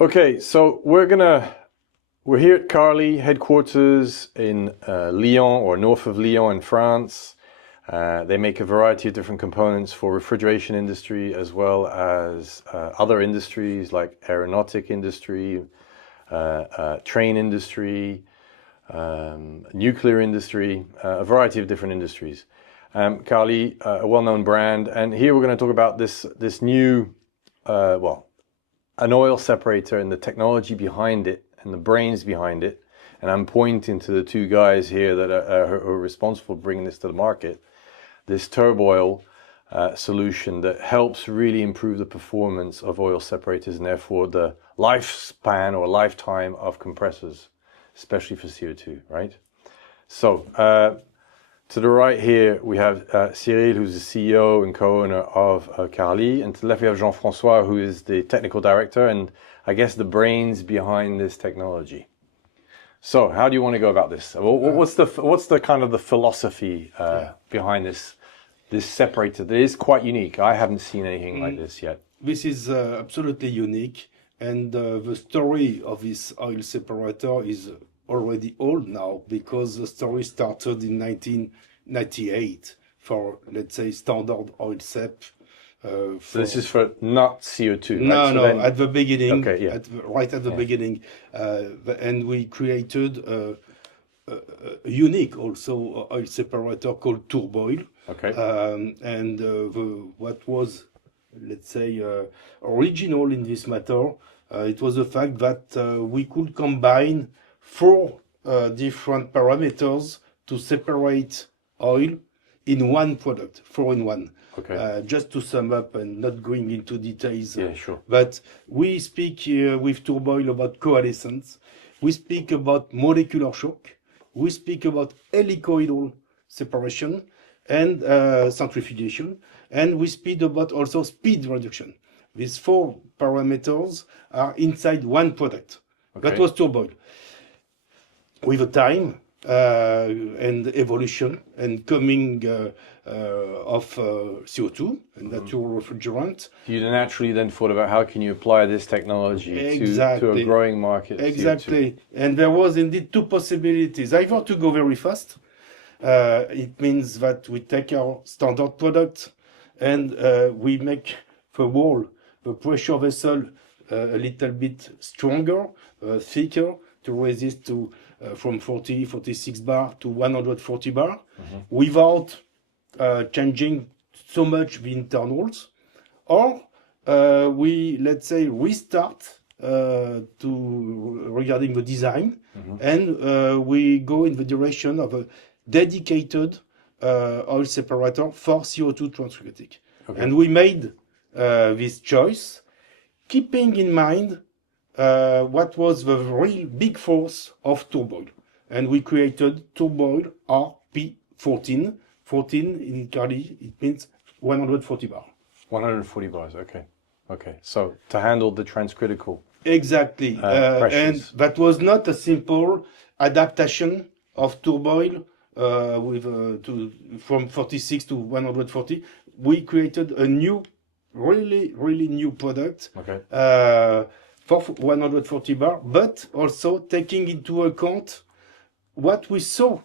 Okay, so we're here at Carly headquarters in Lyon, or north of Lyon in France. They make a variety of different components for refrigeration industry as well as other industries like aeronautic industry, train industry, nuclear industry, a variety of different industries. Carly, a well-known brand, and here we're going to talk about this new, an oil separator and the technology behind it and the brains behind it. And I'm pointing to the two guys here that are responsible for bringing this to the market. This Turboil solution that helps really improve the performance of oil separators and therefore the lifespan or lifetime of compressors, especially for CO2, right? So to the right here, we have Cyrille, who's the CEO and co-owner of Carly, and to the left we have Jean-français, who is the technical director and I guess the brains behind this technology. So how do you want to go about this? What's the kind of the philosophy behind this separator that is quite unique? I haven't seen anything like this yet. This is absolutely unique, and the story of this oil separator is already old now, because the story started in 1998 for, let's say, standard oil sep. So this is for not CO2. No, right? So no, then, at the beginning, okay, yeah. right at the beginning, and we created a unique also oil separator called Turboil. Okay. What was, let's say, original in this matter, it was the fact that we could combine 4 different parameters to separate oil in one product, 4 in 1. Okay. Just to sum up and not going into details. Yeah, sure. But we speak with Turboil about coalescence. We speak about molecular shock. We speak about helicoidal separation and centrifugation. And we speak about also speed reduction. These 4 parameters are inside one product. Okay. That was Turboil. With a time and evolution and coming of CO2 and natural refrigerant. You naturally then thought about how can you apply this technology to a growing market. Exactly. CO2. And there was indeed 2 possibilities. Either to go very fast. It means that we take our standard product and we make the wall, the pressure vessel, a little bit stronger, thicker, to resist to from 46 bar to 140 bar, without changing so much the internals, or we, let's say, restart regarding the design, and we go in the direction of a dedicated oil separator for CO2 transcritic. Okay. And we made this choice, keeping in mind what was the real big force of Turboil. And we created Turboil RP14. 14 in Carly, it means 140 bar. 140 bars, okay. Okay, so to handle the transcritical. Exactly. And that was not a simple adaptation of Turboil from 46 to 140. We created a new, really new product. Okay. For 140 bar, but also taking into account what we saw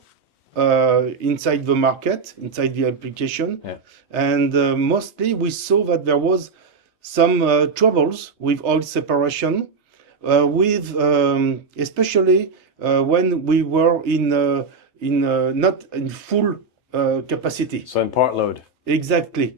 inside the market, inside the application. Yeah. And mostly we saw that there was some troubles with oil separation, especially when we were not in full capacity. So in part load. Exactly.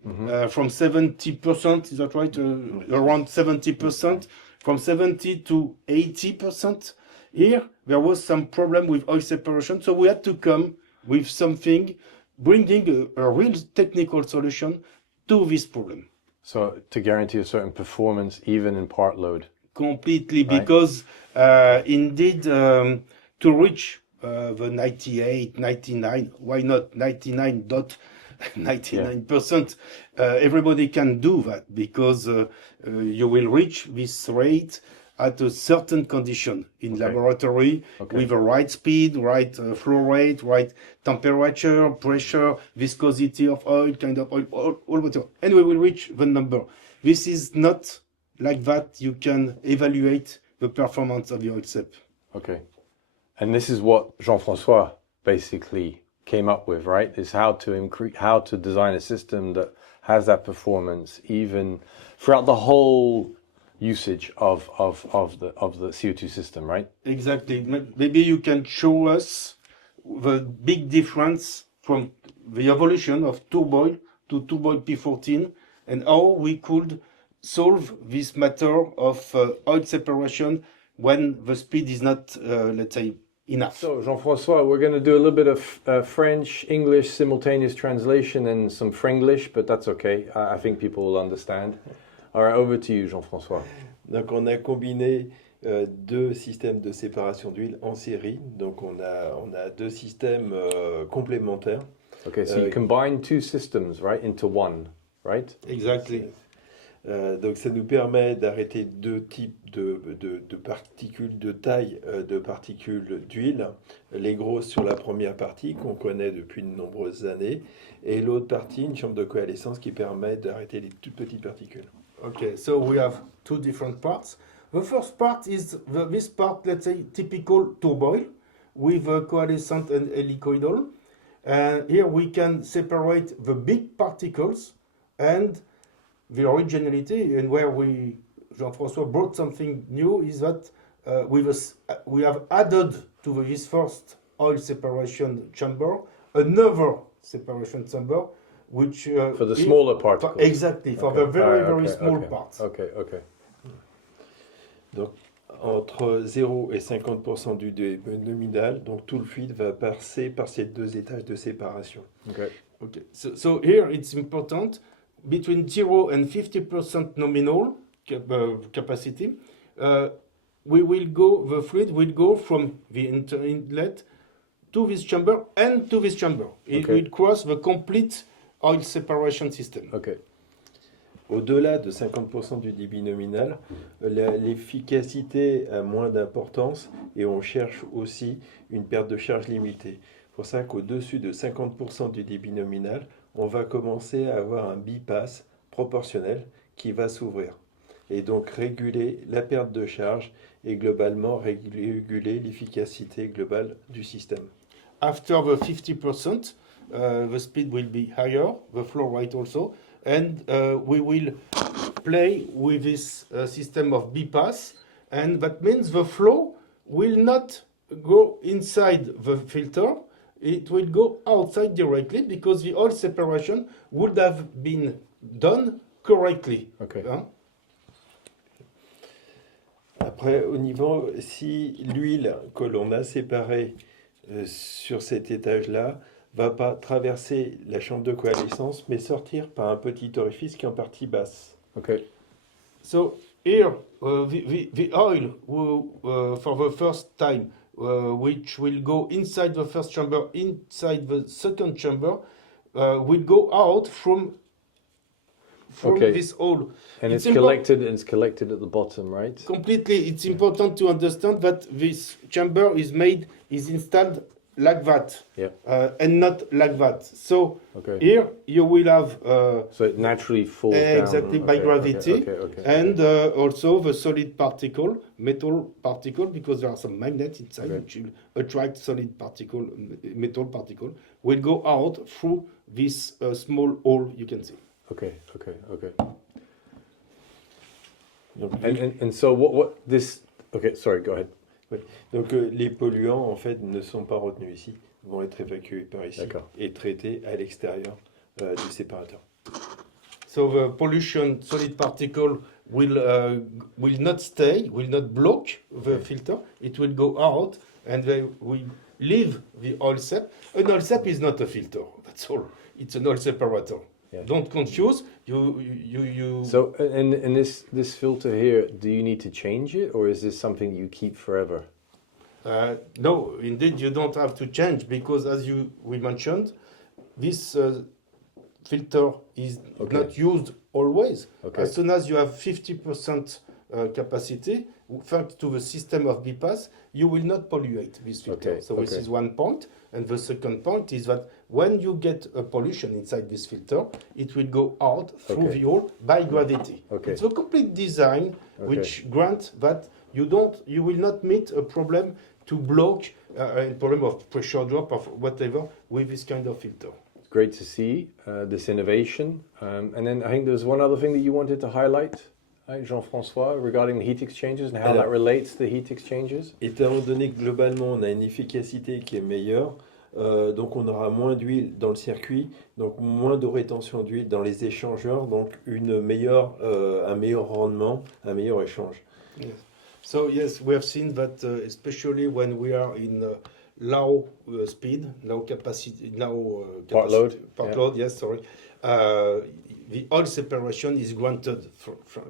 From 70%, is that right? Around 70%. From 70 to 80%. Here, there was some problem with oil separation, so we had to come with something, bringing a real technical solution to this problem. So to guarantee a certain performance, even in part load. Completely, right? Because indeed, to reach the 98, 99, why not 99.99%, everybody can do that, because you will reach this rate at a certain condition in laboratory, with the right speed, right flow rate, right temperature, pressure, viscosity of oil, kind of oil, all whatever. And we will reach the number. This is not like that you can evaluate the performance of the oil sep. Okay. And this is what Jean-français basically came up with, right? Is how to design a system that has that performance even throughout the whole usage of the CO2 system, right? Exactly. Maybe you can show us the big difference from the evolution of Turboil to Turboil P14 and how we could solve this matter of oil separation when the speed is not, let's say, enough. So, Jean-français, we're going to do a little bit of French, English, simultaneous translation and some Franglish, but that's okay. I think people will understand. All right, over to you, Jean-français. Donc, on a combiné deux systèmes de séparation d'huile en série. Donc, on a deux systèmes complémentaires. Okay, so you combine two systems, right, into one, right? Exactly. Donc ça nous permet d'arrêter deux types de particules, de taille de particules d'huile. Les grosses sur la première partie qu'on connaît depuis de nombreuses années et l'autre partie, une chambre de coalescence qui permet d'arrêter les toutes petites particules. Okay, so we have two different parts. The first part is this part, let's say, typical turboil with coalescent and helicoidal. Here we can separate the big particles and the originality, and where Jean-français brought something new is that we have added to this first oil separation chamber another separation chamber, which for the smaller particles. Exactly, for the very small parts. Okay. Donc entre 0 et 50% du débit nominal, donc tout le fluide va passer par ces deux étages de séparation. Okay. So here it's important. Between 0 and 50% nominal capacity, the fluid will go from the inlet to this chamber and to this chamber. It will cross the complete oil separation system. Okay. Au-delà de 50% du débit nominal, l'efficacité a moins d'importance et on cherche aussi une perte de charge limitée. C'est pour ça qu'au-dessus de 50% du débit nominal, on va commencer à avoir un bypass proportionnel qui va s'ouvrir et donc réguler la perte de charge et globalement réguler l'efficacité globale du système. After the 50%, the speed will be higher, the flow rate also, and we will play with this system of bypass, and that means the flow will not go inside the filter. It will go outside directly because the oil separation would have been done correctly. Okay. Après, au niveau, si l'huile que l'on a séparée sur cet étage-là va pas traverser la chambre de coalescence, mais sortir par un petit orifice qui est en partie basse. Okay. So here, the oil for the first time, which will go inside the first chamber, inside the second chamber, will go out from this hole. And it's collected at the bottom, right? Completely. It's important to understand that this chamber is installed like that, and not like that. So here you will have so it naturally falls exactly down. by gravity, Okay. and also the solid particle, metal particle, because there are some magnets inside which will attract solid particle, metal particle, will go out through this small hole you can see. Okay. Donc, and so what this? Okay, sorry. Go ahead. oui. Donc les polluants en fait ne sont pas retenus ici, vont être évacués par ici et traités à l'extérieur du séparateur. So the pollution solid particle will not stay, will not block the filter. It will go out and they will leave the oil sep. An oil sep is not a filter. That's all. It's an oil separator. Yeah. Don't confuse. You. So in this filter here, do you need to change it, or is this something you keep forever? No, indeed, you don't have to change because, as we mentioned, this filter is not used always. As soon as you have 50% capacity, thanks to the system of bypass, you will not pollute this filter. Okay, So this is one point. And the second point is that when you get a pollution inside this filter, it will go out through the hole by gravity. Okay. It's a complete design which grants that you will not meet a problem to block a problem of pressure drop or whatever with this kind of filter. Great to see this innovation. And then I think there's one other thing that you wanted to highlight, right, Jean-François, regarding the heat exchangers and how that relates to the heat exchangers. Étant donné que globalement on a une efficacité qui est meilleure, donc on aura moins d'huile dans le circuit, donc moins de rétention d'huile dans les échangeurs, donc un meilleur rendement, un meilleur échange. Yes. So yes, we have seen that especially when we are in low speed, low capacity, Part load. Yes, sorry. The oil separation is granted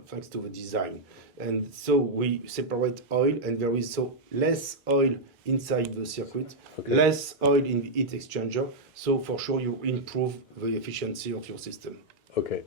thanks to the design, and so we separate oil, and there is so less oil inside the circuit, less oil in the heat exchanger. So for sure, you improve the efficiency of your system. Okay.